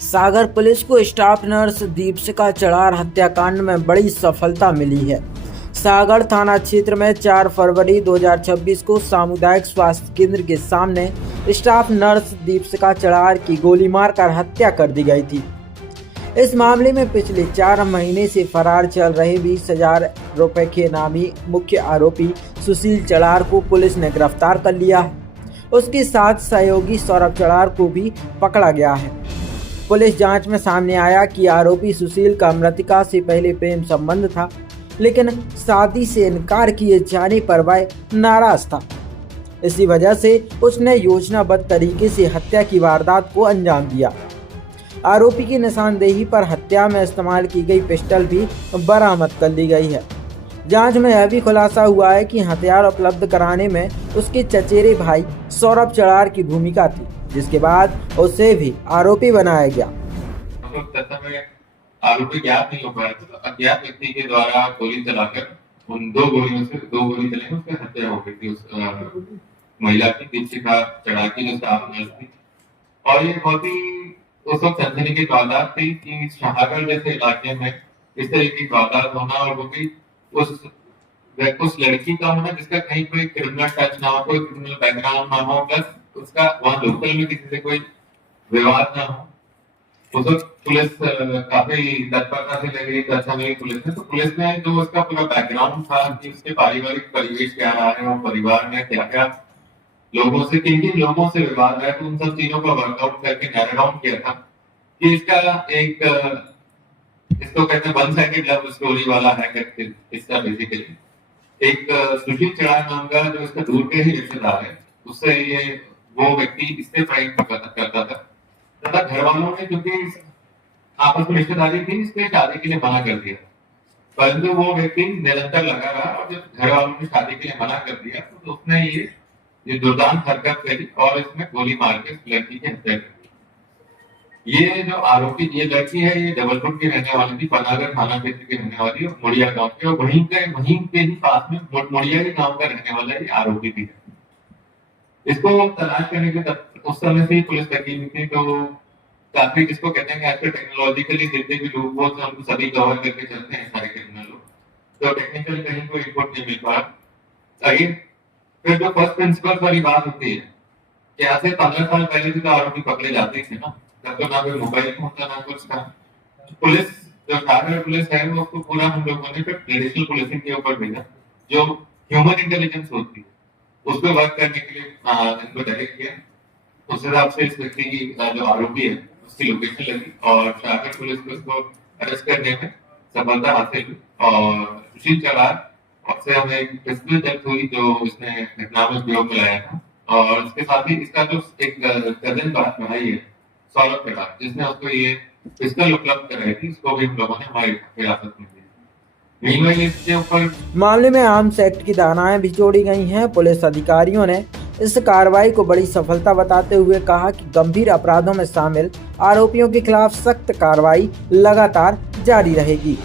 सागर police को staff nurse Deepika चड़ार हत्याकांड में बड़ी सफलता मिली है। सागर थाना क्षेत्र में 4 फरवरी 2026 को सामुदायिक स्वास्थ्य केंद्र के सामने स्टाफ नर्स दीपिका चड़ार की गोली मारकर हत्या कर दी गई थी। इस मामले में पिछले 4 महीने से फरार चल रहे 20,000 रुपए के नामी मुख्य आरोपी सुशील चड़ार को पुलिस ने गिरफ्तार कर लिया है। उसके साथ सहयोगी सौरभ चड़ार को भी पकड़ा गया है। पुलिस जांच में सामने आया कि आरोपी सुशील का मृतका से पहले प्रेम संबंध था, लेकिन शादी से इनकार किए जाने पर वह नाराज था। इसी वजह से उसने योजनाबद्ध तरीके से हत्या की वारदात को अंजाम दिया। आरोपी की निशानदेही पर हत्या में इस्तेमाल की गई पिस्टल भी बरामद कर ली गई है। जांच में यह भी खुलासा हुआ है कि हथियार उपलब्ध कराने में उसके चचेरे भाई सौरभ चड़ार की भूमिका थी, जिसके बाद उसे भी आरोपी बनाया गया। आरोपी ज्ञात नहीं हो पाया था, अज्ञात व्यक्ति के द्वारा गोली चलाकर उन 2 गोलियों से 2 गोली चले उसकी हत्या हो गई थी। उस महिला की, दीपिका चड़ार की, जो स्टाफ नर्स थी। और ये बहुत ही उस वक्त सनसनी की वारदात थी कि शाहगढ़ जैसे इलाके में इस तरीके की वारदात होना, और वो भी उस लड़की का होना जिसका कहीं कोई क्रिमिनल टच ना हो, कोई क्रिमिनल बैकग्राउंड ना हो, प्लस उसका वहाँ लोकल में किसी से कोई विवाद ना हो। उस वक्त पुलिस काफी तत्परता से लगी, अच्छा लगी पुलिस ने। तो पुलिस ने जो उसका पूरा बैकग्राउंड था कि उसके पारिवारिक परिवेश क्या रहा है, वो परिवार में क्या क्या लोगों से, किन किन लोगों से विवाद है, तो उन सब चीजों का वर्कआउट करके नैरो डाउन किया था कि इसका एक इसको कहते हैं वन साइडेड लव स्टोरी वाला है करके। इसका बेसिकली एक सुशील चड़ार नाम का जो इसका दूर के ही रिश्तेदार है, उससे ये वो व्यक्ति इससे प्रेम करता था। तथा घर वालों ने, क्योंकि आपस में रिश्तेदारी थी, इसके शादी के लिए मना कर दिया, परंतु वो व्यक्ति निरंतर लगा रहा। और जब घर वालों ने शादी के लिए मना कर दिया तो उसने ये दुर्दांत हरकत करी और इसमें गोली मार के लड़की की हत्या कर दी। ये जो आरोपी, ये लड़की है, ये जबलपुर की रहने वाली थी, पनागर थाना क्षेत्र की रहने वाली है, मुड़िया गांव की। और वहीं के ही पास में मुड़िया के गांव का रहने वाला ये आरोपी भी है। इसको तलाश करने के उस समय से ही पुलिस लगी हुई थी। तो काफी, जिसको कहते हैं आजकल टेक्नोलॉजिकली जितने भी लोग वो हम सभी कवर करके चलते हैं सारे क्रिमिनल लोग, तो टेक्निकली कहीं कोई रिपोर्ट नहीं मिल पाया। अगेन फिर जो फर्स्ट प्रिंसिपल वाली बात होती है कि आज से 15 साल पहले भी तो आरोपी पकड़े जाते थे ना, तब तो ना कोई मोबाइल फोन था, ना कुछ था। पुलिस, जो सागर पुलिस है, वो उसको पूरा हम लोगों ने फिर ट्रेडिशनल पुलिसिंग के ऊपर भेजा, जो ह्यूमन इंटेलिजेंस होती है, उस पर वर्क करने के लिए इनको डायरेक्ट किया। उस हिसाब से इस व्यक्ति की जो आरोपी है उसकी लोकेशन लगी और सागर पुलिस को उसको अरेस्ट करने में सफलता हासिल हुई। और सुशील चड़ार से हमें एक पिस्टल जब्त हुई जो इसने घटना में उपयोग में लाया था। और इसके साथ ही इसका जो एक कजन भाई है सौरभ चड़ार, जिसने उसको ये पिस्टल उपलब्ध कराई थी, इसको भी हम लोगों ने हमारी हिरासत में दिया। इसके ऊपर मामले में आर्म्स एक्ट की धाराएं भी जोड़ी गई हैं। पुलिस अधिकारियों ने इस कार्रवाई को बड़ी सफलता बताते हुए कहा कि गंभीर अपराधों में शामिल आरोपियों के खिलाफ सख्त कार्रवाई लगातार जारी रहेगी।